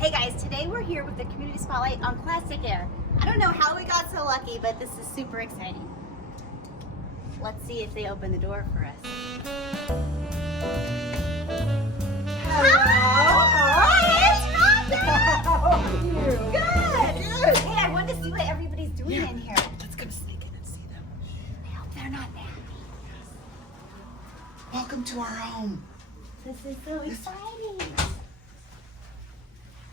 Hey guys, today we're here with the Community Spotlight on Classic Air. I don't know how we got so lucky, but this is super exciting. Let's see if they open the door for us. Hello. Hi, it's Rhonda! How are you? Good! Good. Hey, I wanted to see what everybody's doing in here. Let's go sneak in and see them. I hope they're not mad. Welcome to our home. This is so exciting.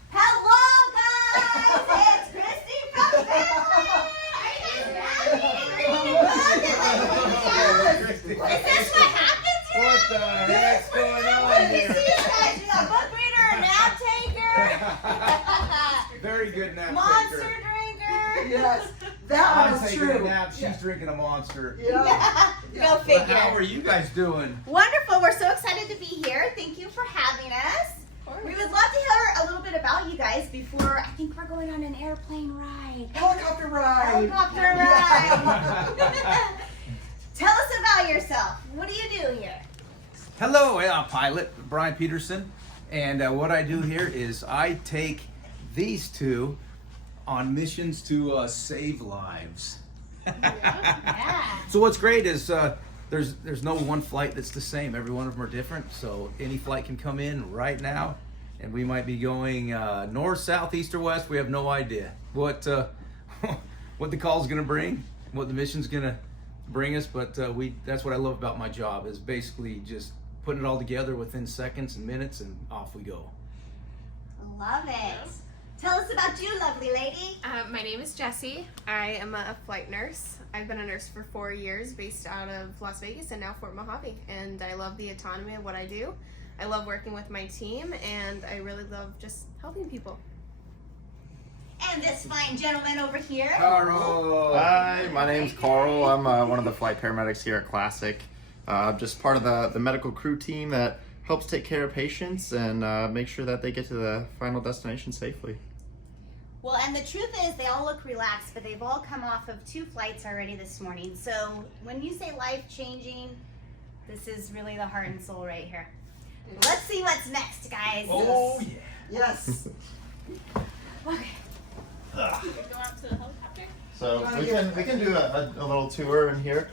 Hello, guys! It's Kristy from Findlay! Is this what happens here? What the heck's going on You here? see you guys, you got book reader, a nap taker, Very good nap monster taker. drinker. Yes, that I'm was taking true. a nap. She's drinking a monster. Yeah. Go But figure. how are you guys doing? Wonderful. We're so excited to be here. Thank you for having us. We would love to hear a little bit about you guys before I think we're going on an airplane ride. Helicopter ride. Helicopter ride. Tell us about yourself. What do you do here? Hello, I'm pilot Brian Peterson, and what I do here is I take these two on missions to save lives. Yeah. So what's great is there's no one flight that's the same. Every one of them are different. So any flight can come in right now, and we might be going north, south, east, or west. We have no idea what what the call's gonna bring, what the mission's gonna bring us. But that's what I love about my job, is basically just putting it all together within seconds and minutes, and off we go. Love it. Tell us about you, lovely lady. My name is Jessie. I am a flight nurse. I've been a nurse for 4 years based out of Las Vegas and now Fort Mohave. And I love the autonomy of what I do. I love working with my team, and I really love just helping people. And this fine gentleman over here. Carl. Hi, my name's Carl. I'm one of the flight paramedics here at Classic. I'm just part of the medical crew team that helps take care of patients and make sure that they get to the final destination safely. Well, and the truth is they all look relaxed, but they've all come off of 2 flights already this morning. So when you say life-changing, this is really the heart and soul right here. Let's see what's next, guys. Oh yeah. Yes. Okay. So we can do a little tour in here.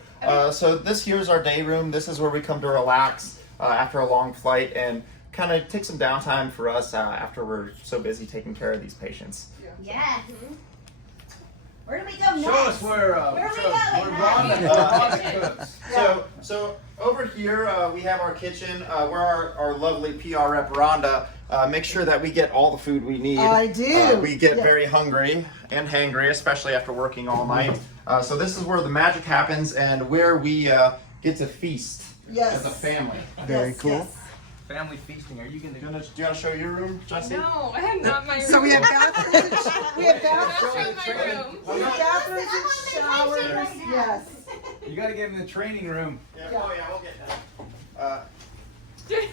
So this here is our day room. This is where we come to relax after a long flight and kind of take some downtime for us after we're so busy taking care of these patients. Yes. Where do we go next? Show us where Where are we going? Rhonda cooks. So over here we have our kitchen where our lovely PR rep Rhonda makes sure that we get all the food we need. I do. We get Yes. very hungry and hangry, especially after working all night. So this is where the magic happens and where we get to feast Yes. as a family. Very cool. Yes. Family feasting. Are you gonna? Do you want to show your room, Jesse? No, I am not my room. So we have bathrooms. We have That's bathrooms. not my room. We have bathrooms and Listen, I'm on vacation showers. right now. Yes. You gotta get in the training room. Yeah. Oh yeah, we'll get that.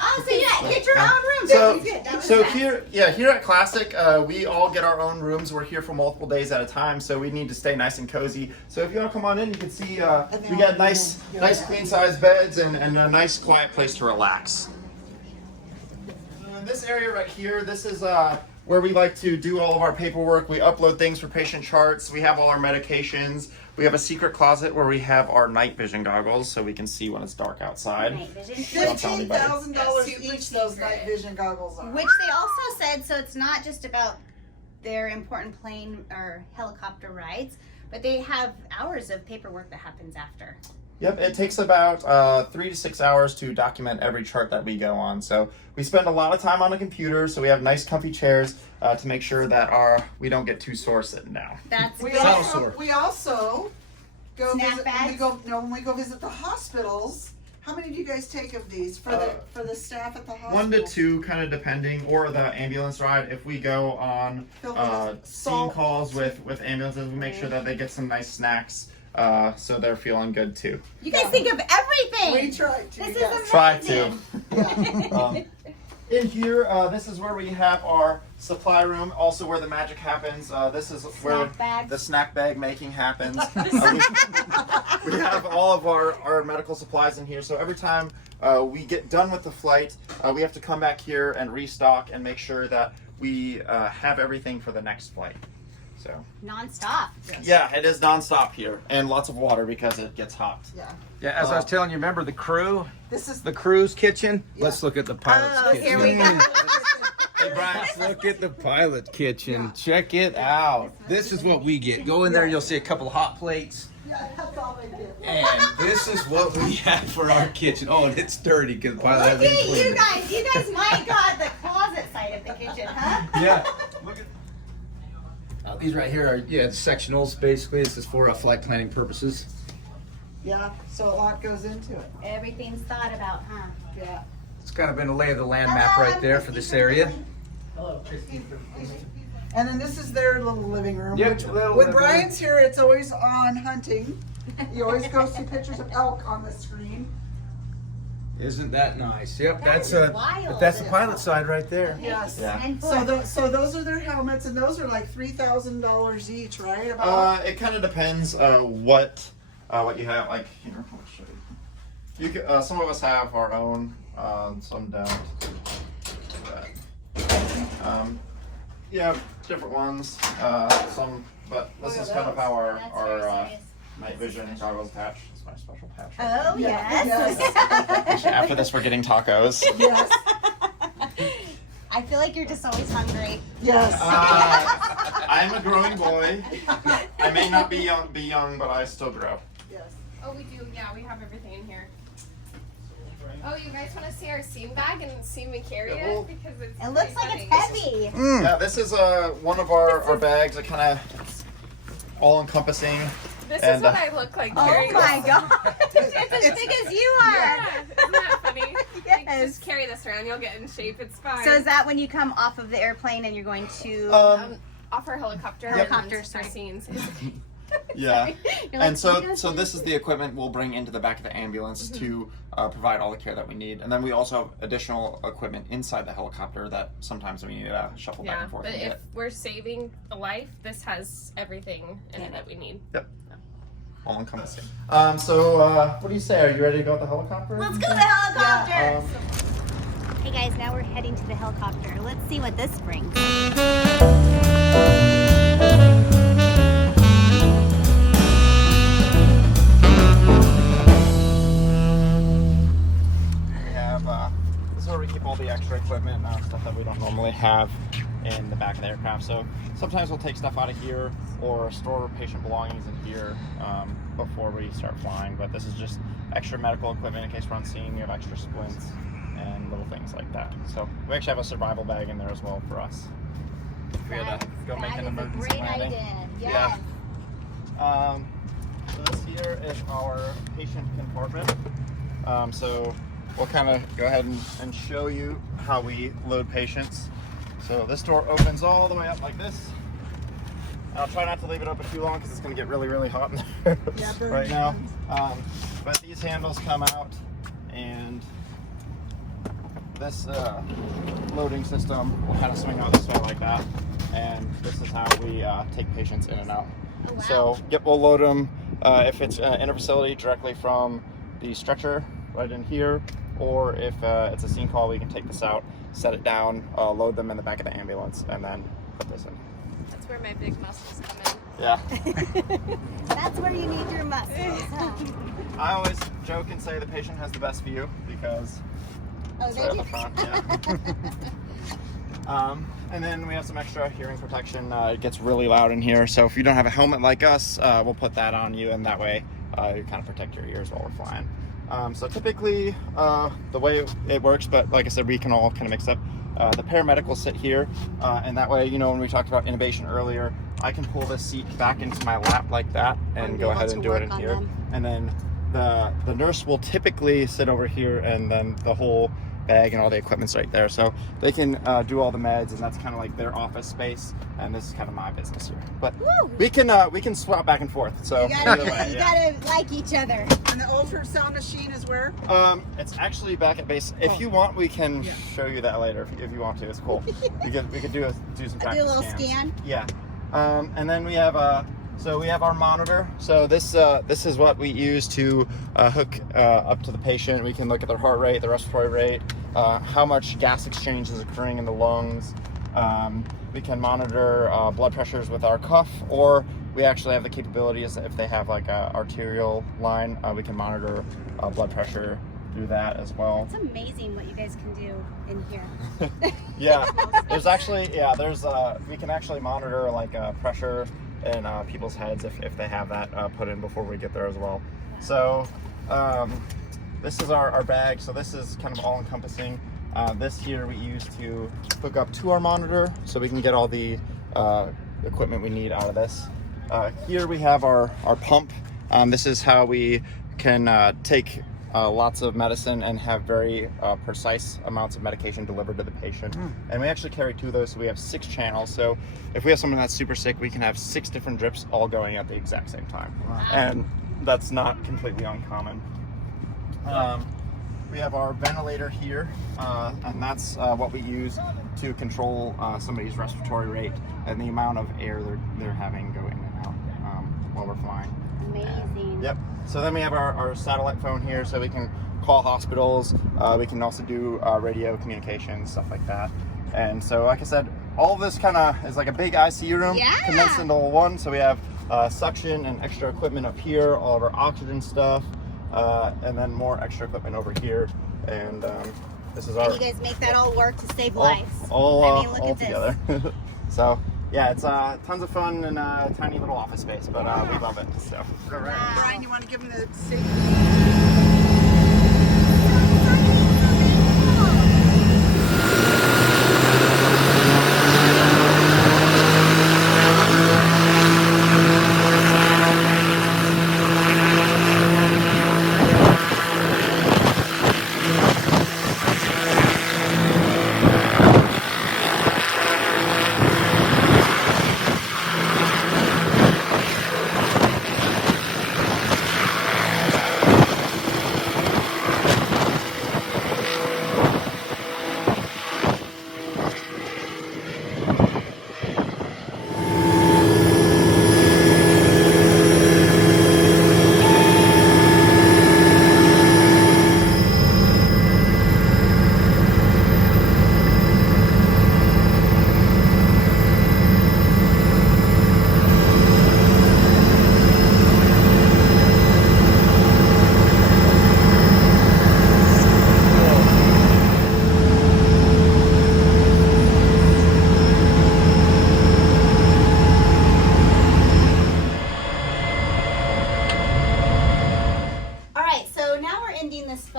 Oh, so yeah, get your own room. So, That was good. That was so fast. here at Classic, we all get our own rooms. We're here for multiple days at a time, so we need to stay nice and cozy. So if you want to come on in, you can see we got nice queen size beds and a nice quiet place to relax. In this area right here, this is where we like to do all of our paperwork. We upload things for patient charts. We have all our medications. We have a secret closet where we have our night vision goggles so we can see when it's dark outside. Night vision. Don't tell anybody. $15,000 Super each. Those secret. night vision goggles are. Which they also said, so it's not just about their important plane or helicopter rides, but they have hours of paperwork that happens after. Yep, it takes about 3 to 6 hours to document every chart that we go on. So we spend a lot of time on the computer, so we have nice comfy chairs to make sure that we don't get too sore sitting down. That's We good. also go Snack visit. bags? When we go visit the hospitals. How many do you guys take of these for the staff at the hospital? 1 to 2, kind of depending, or the ambulance ride. If we go on Fill them with scene salt. calls with ambulances, we make sure that they get some nice snacks so they're feeling good too. You guys think of everything. We try to. This yes. is Try to. amazing. Yeah. In here, this is where we have our supply room, also where the magic happens. This is where Snack bags. the snack bag making happens. We have all of our medical supplies in here, so every time we get done with the flight, we have to come back here and restock and make sure that we have everything for the next flight. So Non-stop. yeah, it is non-stop here, and lots of water because it gets hot. Yeah. Yeah, as I was telling you, remember the crew? This is The crew's kitchen? Yeah. Let's look at the pilot's Oh, kitchen. here we go. Hey, Brian. Let's look at the pilot kitchen. Check it out. This is what we get. Go in there, you'll see a couple of hot plates. Yeah, that's all they did. And this is what we have for our kitchen. Oh, and it's dirty because the pilot Look hasn't at cleaned you it. guys. You guys might got the closet side of the kitchen, huh? Yeah. Look at these right here are sectionals basically. This is for flight planning purposes. Yeah, so a lot goes into it. Everything's thought about, huh? Yeah. It's kind of been a lay of the land map right there for this area. And then this is their little living room. Yep, Which, little when living Brian's here, it's always on hunting. You always go see pictures of elk on the screen. Isn't that nice? Yep, That that's is a. wild. But that's the pilot side right there. Yes. Yeah. And So, for- so those are their helmets, and those are like $3,000 each, right? About. It kind of depends what you have. Like here, I'll show you. You can, some of us have our own, some don't. But, yeah, different ones. Some, but this is kind of how That's our very serious. night vision goggles patch. It's my special patch. Oh, Yeah, yes. After this, we're getting tacos. Yes. I feel like you're just always hungry. Yes. I'm a growing boy. I may not be young, but I still grow. Yes. Oh, we do. Yeah, we have everything in here. Oh, you guys want to see our seam bag and see me carry Yeah, well- it? Because it's It looks pretty like it's heavy. heavy. Yeah, this is one of our bags that kind of all-encompassing. This And, is what I look like Oh carrying my this. god. It's as big as you are. Yeah, isn't that funny? Like, Yes. just carry this around. You'll get in shape. It's fine. So is that when you come off of the airplane and you're going to Off our helicopter. Helicopter, and sorry. for scenes. Yeah. You're like, And so "You guys this is the equipment we'll bring into the back of the ambulance to provide all the care that we need. And then we also have additional equipment inside the helicopter that sometimes we need to shuffle back Yeah, and forth but and if get. we're saving a life, this has everything in it that we need. All encompassing. What do you say? Are you ready to go with the helicopter? Let's go to the helicopter. Um, Hey guys, now we're heading to the helicopter. Let's see what this brings. We have this is where we keep all the extra equipment and stuff that we don't normally have in the back of the aircraft. So sometimes we'll take stuff out of here or store patient belongings in here before we start flying. But this is just extra medical equipment in case we're on scene. We have extra splints and little things like that. So we actually have a survival bag in there as well for us. If we had to go make an emergency Great landing. idea. Yeah. Yes. So this here is our patient compartment. So we'll kind of go ahead and show you how we load patients. So this door opens all the way up like this. I'll try not to leave it open too long because it's going to get really, really hot in there Yeah, burn right your now. hands. But these handles come out, and this loading system will kind of swing out this way like that. And this is how we take patients in and out. Oh, wow. So, yep, we'll load them if it's in a facility directly from the stretcher right in here, or if it's a scene call, we can take this out, set it down, load them in the back of the ambulance, and then put this in. That's where my big muscles come in. Yeah. That's where you need your muscles. Huh? I always joke and say the patient has the best view because Oh, it's they right do. at the front. Yeah. And then we have some extra hearing protection. It gets really loud in here, so if you don't have a helmet like us, we'll put that on you, and that way you kind of protect your ears while we're flying. So typically, the way it works, but like I said, we can all kind of mix up. The paramedic will sit here, and that way, you know, when we talked about intubation earlier, I can pull this seat back into my lap like that and go ahead and do it in here. And then the nurse will typically sit over here, and then the whole bag and all the equipment's right there. So they can do all the meds, and that's kind of like their office space, and this is kind of my business here. But Woo. we can swap back and forth. So You either way, gotta, you yeah. gotta like each other. And the ultrasound machine is where? It's actually back at base. If you want, we can show you that later. If you want to, it's cool. we could do some practice Do a little scans. scan. Yeah. And then we have So we have our monitor. So this is what we use to hook up to the patient. We can look at their heart rate, their respiratory rate, how much gas exchange is occurring in the lungs. We can monitor blood pressures with our cuff, or we actually have the capabilities if they have like a arterial line, we can monitor blood pressure through that as well. It's amazing what you guys can do in here. Yeah, there's actually, we can actually monitor like pressure in people's heads if they have that put in before we get there as well. So this is our bag. So this is kind of all encompassing. This here we use to hook up to our monitor so we can get all the equipment we need out of this. Here we have our pump. This is how we can take lots of medicine and have very precise amounts of medication delivered to the patient. And we actually carry 2 of those, so we have 6 channels. So if we have someone that's super sick, we can have 6 different drips all going at the exact same time. Wow. And that's not completely uncommon. We have our ventilator here, and that's what we use to control somebody's respiratory rate and the amount of air they're having go in and out while we're flying. Amazing. Yep. So then we have our satellite phone here, so we can call hospitals. We can also do radio communication, stuff like that. And so, like I said, all of this kind of is like a big ICU room condensed into one. So we have suction and extra equipment up here, all of our oxygen stuff, and then more extra equipment over here. And this is our. And you guys make that all work to save lives. All look all at this. together. So. Yeah, it's tons of fun in a tiny little office space, but we love it. So. Wow. Brian, you want to give them the safety?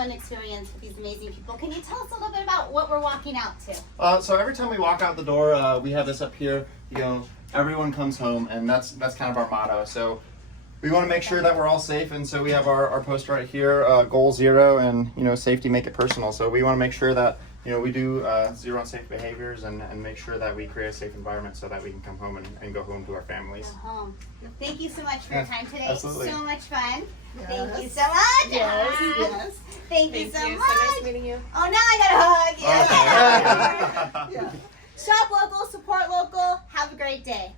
Experience with these amazing people. Can you tell us a little bit about what we're walking out to? So every time we walk out the door, we have this up here. You know, everyone comes home, and that's kind of our motto. So we want to make sure that we're all safe, and so we have our poster right here, goal 0, and safety, make it personal. So we want to make sure that we do 0 unsafe behaviors and make sure that we create a safe environment so that we can come home and go home to our families. Go home. Thank you so much for your time today. Absolutely. So much fun. Yes. Thank you so much. Yes. Thank you so So much. nice meeting you. Oh, now I got a hug. Yeah. Yeah. Shop local, support local. Have a great day.